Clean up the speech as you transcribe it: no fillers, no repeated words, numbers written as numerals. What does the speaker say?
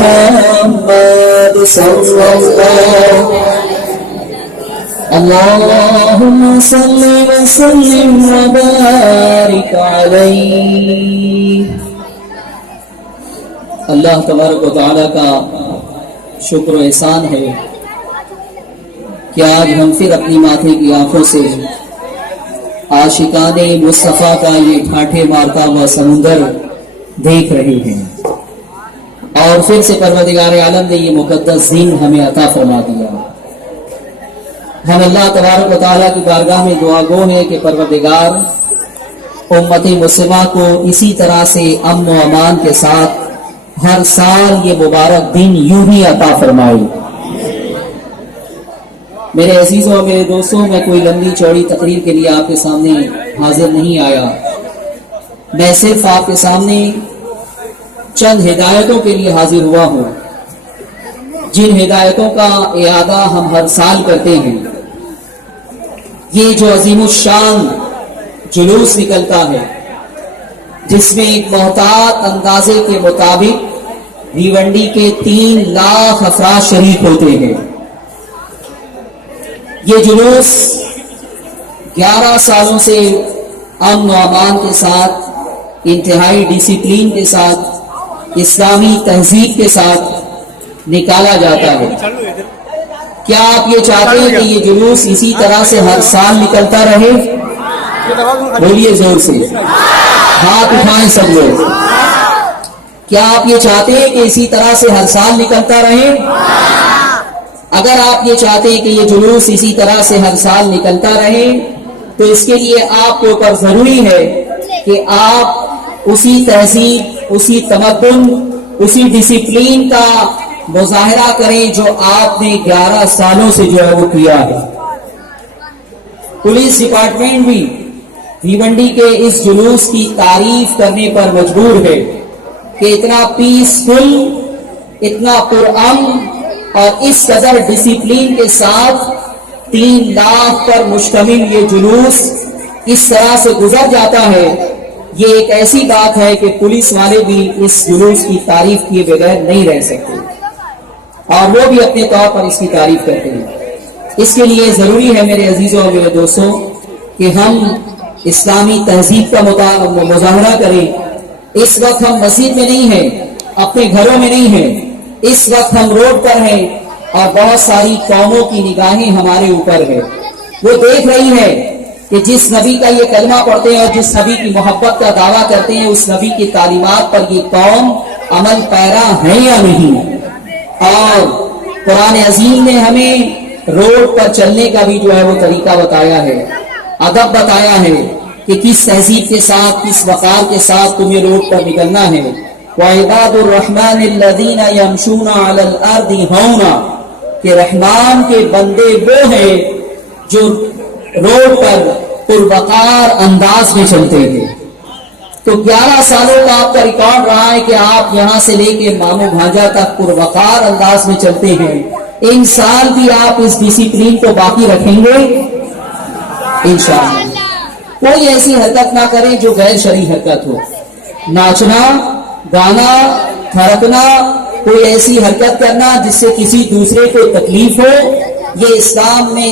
محمد صلی اللہ اللہم صلی وسلم وبارک علیہ۔ اللہ تبارک و تعالیٰ کا شکر و احسان ہے کہ آج ہم پھر اپنی ماتھے کی آنکھوں سے عاشقان مصطفیٰ کا یہ ٹھاٹھے مارتا ہوا سمندر دیکھ رہے ہیں، اور پھر سے پروردگار عالم نے یہ مقدس دین ہمیں عطا فرما دیا۔ ہم اللہ تبارک و تعالیٰ کی بارگاہ میں دعا گو ہیں کہ پروردگار امت مسلمہ کو اسی طرح سے امن و امان کے ساتھ ہر سال یہ مبارک دن یوں ہی عطا فرمائے۔ میرے عزیزوں اور میرے دوستوں، میں کوئی لمبی چوڑی تقریر کے لیے آپ کے سامنے حاضر نہیں آیا، میں صرف آپ کے سامنے چند ہدایتوں کے لیے حاضر ہوا ہوں، جن ہدایتوں کا اعادہ ہم ہر سال کرتے ہیں۔ یہ جو عظیم الشان جلوس نکلتا ہے، جس میں ایک محتاط اندازے کے مطابق بھیونڈی کے 3 لاکھ افراد شریک ہوتے ہیں، یہ جلوس 11 سالوں سے امن و امان کے ساتھ، انتہائی ڈسپلین کے ساتھ، اسلامی تہذیب کے ساتھ نکالا جاتا ہے۔ کیا آپ یہ چاہتے ہیں کہ یہ جلوس اسی طرح سے ہر سال نکلتا رہے؟ بولیے زور سے، ہاتھ اٹھائیں سب لوگ۔ کیا آپ یہ چاہتے ہیں کہ اسی طرح سے ہر سال نکلتا رہے؟ اگر آپ یہ چاہتے ہیں کہ یہ جلوس اسی طرح سے ہر سال نکلتا رہے تو اس کے لیے آپ کے اوپر ضروری ہے کہ آپ اسی تہذیب، اسی تمدن، اسی ڈسپلین کا مظاہرہ کریں جو آپ نے 11 سالوں سے جو ہے وہ کیا ہے۔ پولیس ڈپارٹمنٹ بھی بھیونڈی کے اس جلوس کی تعریف کرنے پر مجبور ہے کہ اتنا پیسفل، اتنا پرامن اور اس قدر ڈسپلین کے ساتھ 3 لاکھ پر مشتمل یہ جلوس اس طرح سے گزر جاتا ہے۔ یہ ایک ایسی بات ہے کہ پولیس والے بھی اس جلوس کی تعریف کیے بغیر نہیں رہ سکتے، اور وہ بھی اپنے طور پر اس کی تعریف کرتے ہیں۔ اس کے لیے ضروری ہے میرے عزیزوں اور میرے دوستوں کہ ہم اسلامی تہذیب کا مظاہرہ کریں۔ اس وقت ہم مسجد میں نہیں ہیں، اپنے گھروں میں نہیں ہیں، اس وقت ہم روڈ پر ہیں، اور بہت ساری قوموں کی نگاہیں ہمارے اوپر ہے۔ وہ دیکھ رہی ہے کہ جس نبی کا یہ کلمہ پڑھتے ہیں اور جس نبی کی محبت کا دعویٰ کرتے ہیں، اس نبی کی تعلیمات پر یہ قوم عمل پیرا ہے یا نہیں۔ اور قرآن عظیم نے ہمیں روڈ پر چلنے کا بھی جو ہے وہ طریقہ بتایا ہے، ادب بتایا ہے کہ کس تہذیب کے ساتھ، کس وقار کے ساتھ تمہیں روڈ پر نکلنا ہے۔ وَعِبَادُ الرَّحْمَنِ الَّذِينَ يَمْشُونَ عَلَى الْأَرْضِ هَوْنًا، کہ رحمان کے بندے وہ ہیں جو روڈ پر پروقار انداز میں چلتے ہیں۔ تو 11 سالوں کا آپ کا ریکارڈ رہا ہے کہ آپ یہاں سے لے کے مامو بھانجا تک پروقار انداز میں چلتے ہیں۔ ان سال بھی آپ اس ڈسپلین کو باقی رکھیں گے انشاءاللہ۔ کوئی ایسی حرکت نہ کریں جو غیر شرعی حرکت ہو، ناچنا، گانا، تھرکنا، کوئی ایسی حرکت کرنا جس سے کسی دوسرے کو تکلیف ہو، یہ اسلام میں